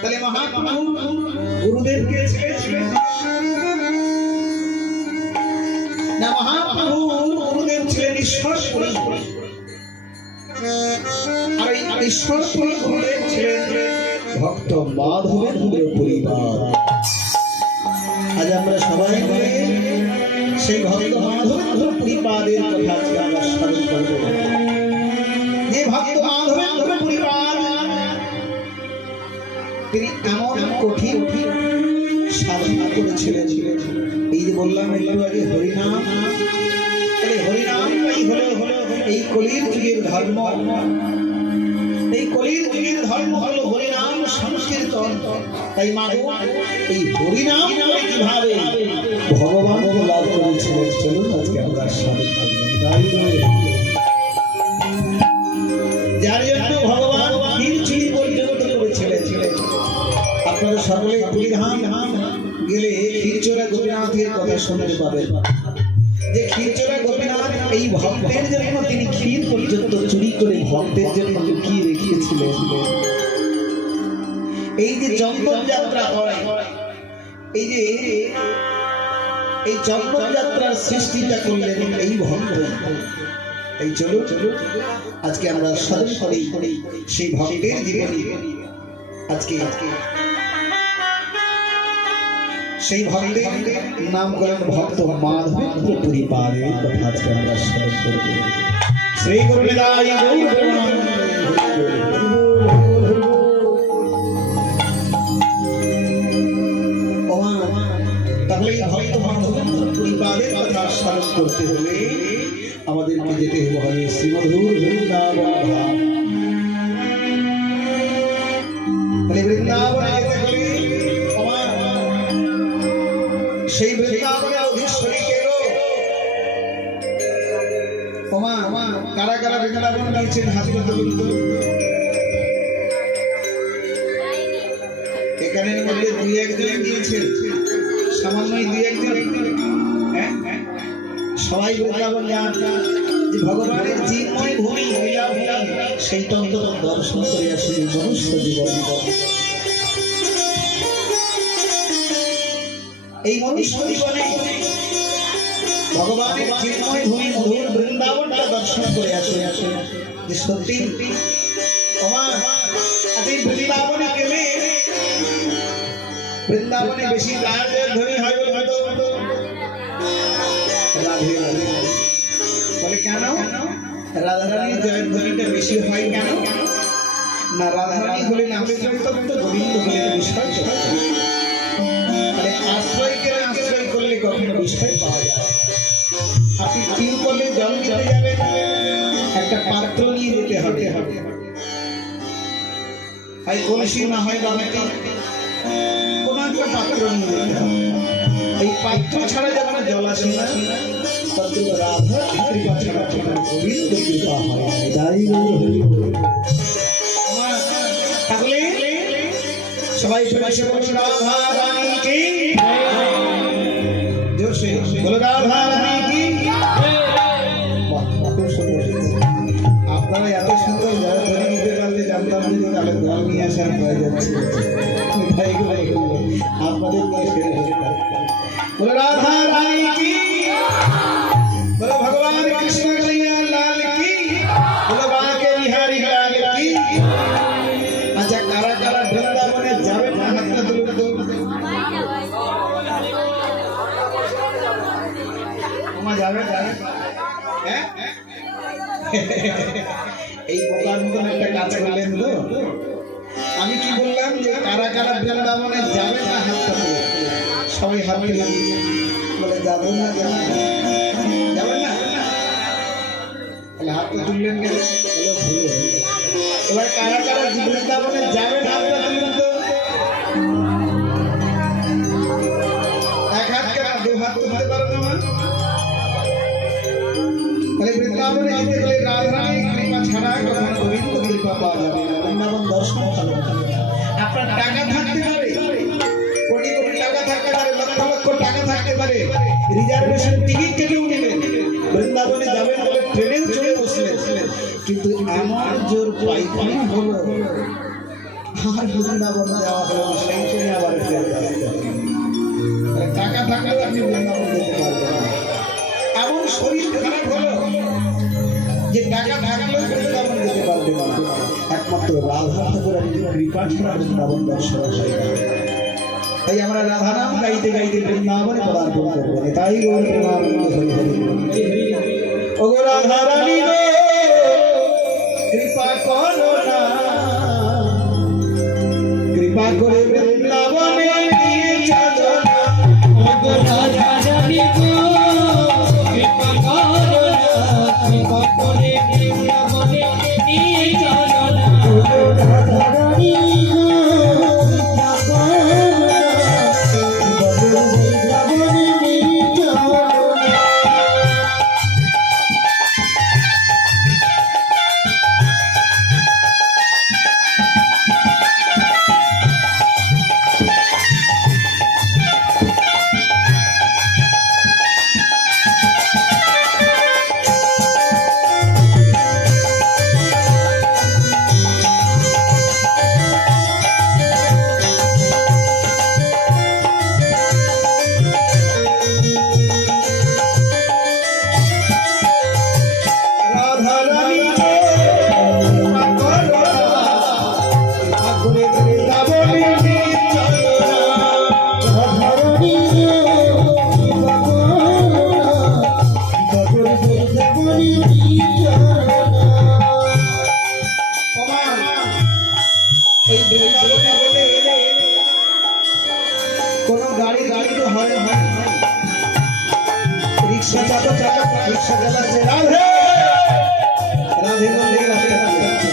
তাহলে মহাপ্রভু গুরুদেবকে ছেড়েছিলেন না, মহাপ্রভু গুরুদেব ছিলেন ঈশ্বরপুরী, আর এই ঈশ্বরপুরী গুরুদেব ছিলেন ভক্ত মাধবের পরিবার। আজ আমরা সবাই মিলে সেই ভক্ত মাধবের পরিবারের কথা আজকে আমরা স্মরণ করব। যে ভক্ত মাধবের পরিবার, তিনি এমন কঠিন সাধনা করেছিলেন। এই যে বললাম একটু আগে হরিনাম, হরিনামটাই হলো এই কলির যুগের ধর্ম। এই কলির যুগের ধর্ম হলো হরিনাম সংকীর্তন। তাই মাগো এই হরিনাম কিভাবে ভগবানকে লাভ করেছিলেন, চলুন আজকে আমরা স্মরণ করি। যার জন্য ভগবান খিরচুড়ি পর্যন্ত করেছিলেন। আপনারা সকলে কুলিধাম গেলে ক্ষীরচোরা গোপীনাথের কথা শুনতে পাবেন, যে ক্ষীরচোরা গোপীনাথ এই ভক্তের জন্য তিনি ক্ষীর পর্যন্ত চুরি করে ভক্তের জন্য লুকিয়ে রেখেছিলেন। এই যে চন্দন যাত্রা হয়, এই যে এই চন্দন যাত্রার সৃষ্টিটা করলেন এই ভক্ত। এই চলো আজকে আমরা স্মরণ করি সেই ভক্তের জীবনী। আজকে সেই ভক্তের নাম করেন ভক্ত মাধবেন্দ্র পরিবারের কথা আজকে আমরা স্মরণ করব। শ্রী গুরুনিতাই গৌর তাহলে এই ভক্ত মাধবেন্দ্র পরিবারের কথা স্মরণ করতে হলে আমাদেরকে যেতে হবে শ্রীমধুর বৃন্দাবন ধাম। তাহলে বৃন্দাবনে যেতে হলে সেই বৃন্দাবনের অধীশ্বরী কেন? কারা কারা বৃন্দাবন গিয়েছেন হাত তুলুন তো। এখানের মধ্যে দুই একজন গিয়েছেন, সামান্যই দুই একজন। সবাই বৃন্দাবন যান, যে ভগবানের চিন্ময় ভূমি সেই তন্ত্র দর্শন করে আসলে মনুষ্য জীবন। এই মনুষ্য জীবনে ভগবানের চিন্ময় ভূমি মধুর বৃন্দাবনটা দর্শন করে আসে যে সত্যি বৃন্দাবনে গেলে, বৃন্দাবনে বেশি রাধের ধ্বনি হয় হয়তো রাধে রাধে বলে কেন? রাধারানীর জয়ের ধ্বনিটা বেশি হয় কেন না? রাধারানী হলেন আশ্রয় তত্ত্ব, গোবিন্দ হলেন বিষয় তত্ত্ব। আশ্রয় করে আশ্রয় করলে কখনো বিষয় পাওয়া যায়। আপনি টিউ করলে জল দিতে যাবেন, একটা পাত্র নিয়ে যেতে হবে, হয় কলসি না হয় বালতি, কোন একটা পাত্র নিয়ে যেতে হবে। এই পাত্র ছাড়া যখন জল আসে না, তদ্রুপ রাধা কৃপা ছাড়া গোবিন্দ কৃপা হয়। তাহলে সবাই রাধা রানী কি জোরসে বলো, রাধা রানী কি। আপনারা এত সুন্দর ধরে নিতে পারলে জানতাম যে তাহলে দল নিয়ে আসার হয়ে যাচ্ছে। আপনাদের বলো রাধা রানী কি, বলো ভগবান কৃষ্ণ কন্হैया लाल की, বলো বাঁকে বিহারী লাল की। আচ্ছা, কারা কারা বৃন্দাবনে যাবে না হাতটা তুলে তো। যাবে হ্যাঁ, এই বোকার মতন একটা কাজ করলেন তো। আমি কি বললাম যে কারা কারা বৃন্দাবনে যাবে না হাতটা তুলে। সবাই হাত তুলে বলে যাবো না, যাবেন না, তাহলে হাতটা তুললেন কেন? বলো ভুলে। এবার কারা কারা বৃন্দাবনে যাবে হাতটা তুললেন তো। এক হাত কেন, দু হাত তুলতে পারো না? তাহলে বৃন্দাবনে যেতে গেলে রাধারানী কৃপা ছাড়া কখনো গোবিন্দ কৃপা পাওয়া যাবে না। বৃন্দাবন দর্শন ভালো। আপনার টাকা থাকতে পারে, কোটি কোটি টাকা থাকতে পারে, লক্ষ লক্ষ টাকা থাকতে পারে, রিজার্ভেশন টিকিট কেটেও নেবেন, বৃন্দাবনে যাবেন বলে ট্রেনে চড়ে বসলেন, কিন্তু এমন জোর পাইখানা হলো আর বৃন্দাবন যাওয়া হলো সেই জন্য আবার ফেরত আসতে হবে। টাকা থাকলেও আপনি বৃন্দাবন যেতে পারবেন না। এমন শরীর খারাপ হলো যে টাকা থাকলেও বৃন্দাবন যেতে পারবে না। একমাত্র রাধা ঠাকুরের কৃপা ছাড়া বৃন্দাবন দর্শন হয় না। তাই আমরা রাধা নাম গাইতে গাইতে বৃন্দাবনে পদার্পণ করবো। তাই গৌর প্রেমানন্দ হরি হরি ও গো রাধা রানী গো কৃপা করো না, কৃপা করে বৃন্দাবনে নিয়ে চলো না। ও গো রাধা রানী গো কৃপা করো না, কৃপা করে বৃন্দাবনে নিয়ে চলো না। ও গো রাধা রানী গো কৃপা করো না, কৃপা করে বৃন্দাবনে নিয়ে চলো না। রাধা রানী গো কৃপা করো না, কৃপা করে বৃন্দাবনে নিয়ে চলো না। রাধা রানী গো কৃপা করো না, কৃপা করে বৃন্দাবনে নিয়ে চলো না। ওমা, এই বৃন্দাবনে বলে কোনো গাড়ি তো হয় না। রিক্সা চালাচ্ছে রাধে রাধে বললে রাস্তা চালাচ্ছে,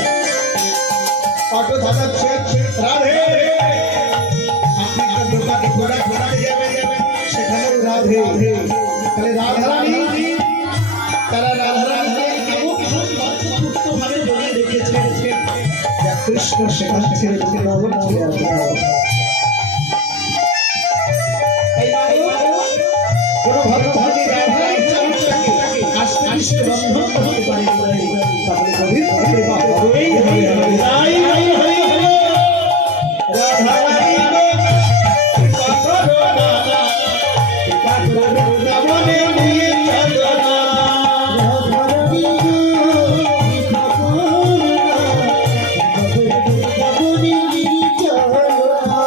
অটো চালাচ্ছে রাধে, আপনি একটা দোকানে ঘোরাতে যাবেন সেখানেও রাধে। তাহলে রাধা রানী তারা রাধা রানীকে এমন ভাবে জড়িয়ে রেখেছেন যা কৃষ্ণ সেখান ছেড়ে বৃন্দাবন চলে আসবে। কোন ভক্ত যদি রাধার ইচ্ছা অনুসারে আস্তে আস্তে বন্ধন করতে পারে তাহলে কবির কৃপা হবেই হবে। রাধা রানী গো কৃপা করো না, কৃপা করে বৃন্দাবনে নিয়ে চলো না। রাধা রানী গো কৃপা করো না, কৃপা করে বৃন্দাবনে নিয়ে চলো না।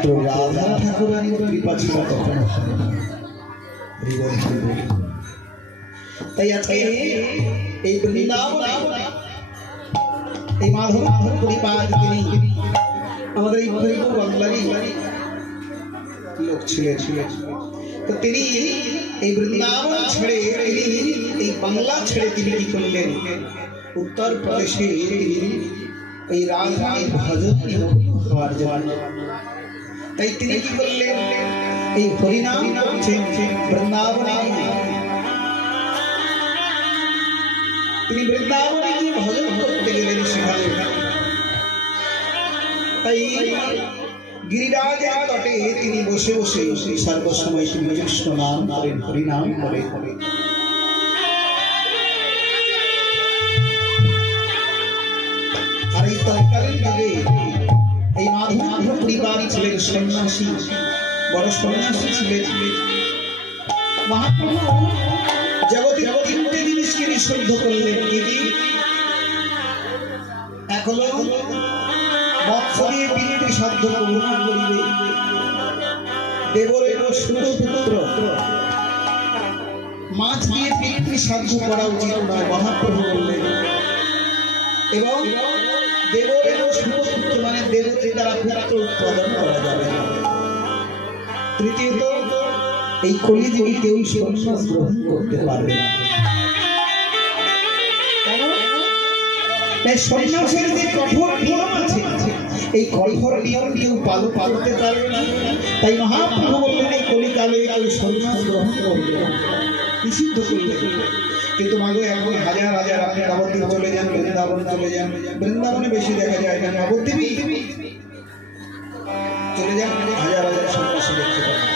একমাত্র রাধা ঠাকুরানীর কৃপা ছাড়া কখনো হবে না। তাই আজকে এই বৃন্দাবনে এই মাধব পরিবার তিনি আমাদের এই বাংলারই লোক ছিলেন। তো তিনি এই বৃন্দাবন ছেড়ে তিনি এই বাংলা ছেড়ে তিনি কি করলেন, উত্তর প্রদেশে এই রাজধানী ভজন হওয়ার জন্য। তাই তিনি কি করলেন, এই হরিনাম করছেন বৃন্দাবনে। তিনি বৃন্দাবনে গিয়ে ভজন করতে গেলেন সেখানে। তাই গিরিরাজের তটে তিনি বসে বসে সর্বসময় কৃষ্ণ নাম করেন, হরিনাম করেন। আর এই তৎকালীন যুগে এই মাধব পরিবার ছিলেন সন্ন্যাসী, বড় সন্ন্যাসী ছিলেন। মহাপ্রভু জগতের তিনটে জিনিসকে নিষিদ্ধ করলেন। এক হলো মৎস্য দিয়ে পিতৃ সাধ্য পূর্ণ করিবে, দেবরের সুপুত্র মাছ দিয়ে পিতৃ সাধ্য করা উচিত নয়, মহাপ্রভু বললেন। এবং দেবরের সুপুত্র মানে দেবতে দ্বারা পুত্র উৎপাদন করা যাবে না। তৃতীয়ত এই কলিযুগে কেউ সন্ন্যাস গ্রহণ করতে পারবে না। সন্ন্যাসের যে কঠোর নিয়ম আছে, এই কঠোর নিয়ম কেউ পালন করতে পারবে না। তাই মহাপ্রভু বললেন এই কলিকালে কেউ সন্ন্যাস গ্রহণ করবে না, নিষিদ্ধ করবে। কিন্তু মাগো এখন হাজার হাজার আপনি নবদ্বীপ চলে যান, বৃন্দাবন চলে যান, বৃন্দাবনে বেশি দেখা যায় না, নবদ্বীপে চলে যান, হাজার হাজার সন্ন্যাসী দেখতে পাবেন।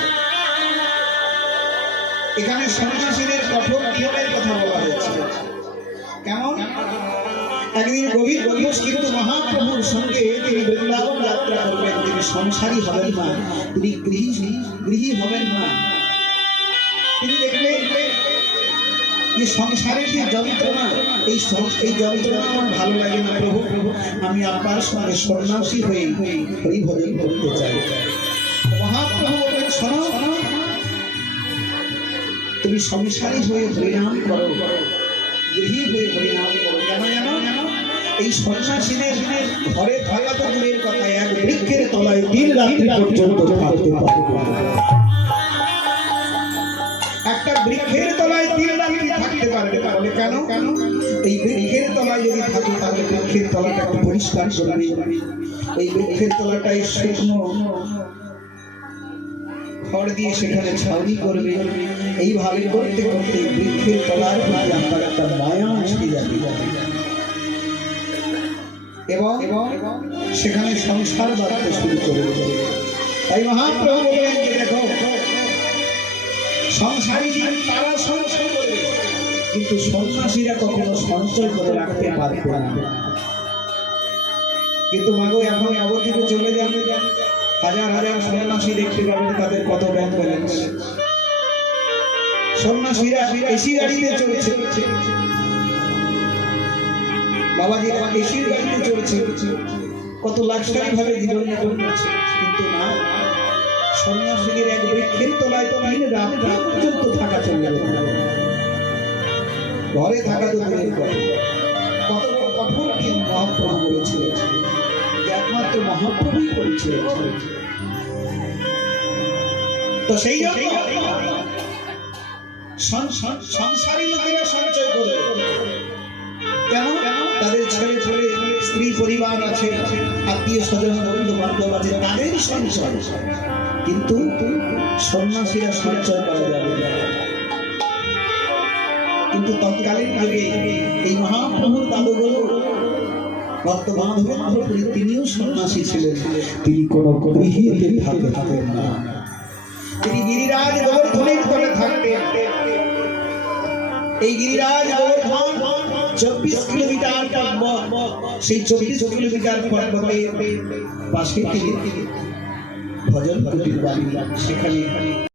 এখানে সন্ন্যাসীদের কঠোর নিয়মের কথা বলা হয়েছে। কেমন? একদিন গভীর গভীর কিন্তু মহাপ্রভুর সঙ্গে তিনি বৃন্দাবন যাত্রা করবেন। তিনি সংসারী হবেন না, তিনি গৃহী হবেন না। তিনি দেখলেন যে সংসারের যে যন্ত্রণা, এই যন্ত্রণা আমার ভালো লাগে না প্রভু, আমি আপনার সঙ্গে সন্ন্যাসী হয়ে হরি ভজন করতে চাই। মহাপ্রভু বললেন, শোনো, তুমি সংসারী হয়ে হরিনাম করো, গৃহী হয়ে হরিনাম করো। কেন জানো? এই সন্ন্যাসীদের ঘরে থাকা তো দূরের কথা, এক বৃক্ষের তলায় দিন রাত্রি পর্যন্ত থাকতে পারবে। একটা বৃক্ষের তলায় দিন রাত্রি থাকতে পারবে না। বলে কেন? এই বৃক্ষের তলায় যদি থাকে তাহলে বৃক্ষের তলাটা একটু পরিষ্কার করবে। এই বৃক্ষের তলাটাই শুকনো খড় দিয়ে সেখানে ছাউনি করবে। এইভাবে করতে করতে বৃক্ষের তলার প্রতি আমার একটা মায়া আসতে যাবে এবং সেখানে সংসার বাড়তে শুরু করবে। তাই মহাপ্রভু বললেন যে দেখো, সংসারী তারা সঞ্চয় করবে, কিন্তু সন্ন্যাসীরা কখনো সঞ্চয় করে রাখতে পারবে না। কিন্তু মাগো এখন নবদ্বীপে চলে যাবে, হাজার হাজার সন্ন্যাসী দেখতে পাবেন, তাদের কত ব্যাংক ব্যালেন্স। সন্ন্যাসীরা এসি গাড়িতে চলছে, বাবাজিরা এসির গাড়িতে চলছে, কত লাক্সারি ভাবে জীবনযাপন করছে। কিন্তু না, সন্ন্যাসীদের এক বৃক্ষের তলায় তো দিন রাত পর্যন্ত থাকা চলবে না, ঘরে থাকা তো দূরের কথা। কত বড় কঠোর দিন মহাপ্রভু বলেছিলেন, যে একমাত্র মহাপ্রভুই করেছিলেন। তো সেই জন্য সংসারী লোকেরা সঞ্চয় করবে। কেন? তাদের ছেলে ছেলে স্ত্রী পরিবার আছে, আত্মীয় স্বজন বন্ধু বান্ধব আছে, তাদের সঞ্চয়। কিন্তু সন্ন্যাসীরা সঞ্চয় করা যাবে না। কিন্তু তৎকালীন যুগে এই মহাপ্রভুর দাদুগুলো ভক্ত মাধবেন্দ্র তিনিও সন্ন্যাসী ছিলেন। তিনি কোনো গৃহীতে থাকতেন না, তিনি গিরিরাজ গোবর্ধনের তলে থাকতেন। এই গিরিরাজ গোবর্ধন 24 কিলোমিটার পর্বত, সেই 24 কিলোমিটার পর্বতের পাশে তিনি ভজন কুটির বাড়ি, সেখানে